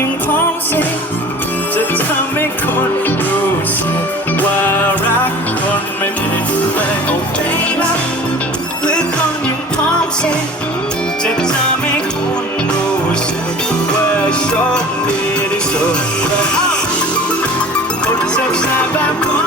ยังพร้อมสิจะทำให้คนรู้สึกว่ารักคนไม่ผิดเลยโอเคบ้าหรือคนยังพร้อมสิจะทำให้คนรู้สึกว่าโชคดีที่สุดคนเสพสแบบคน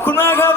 Tokunaga.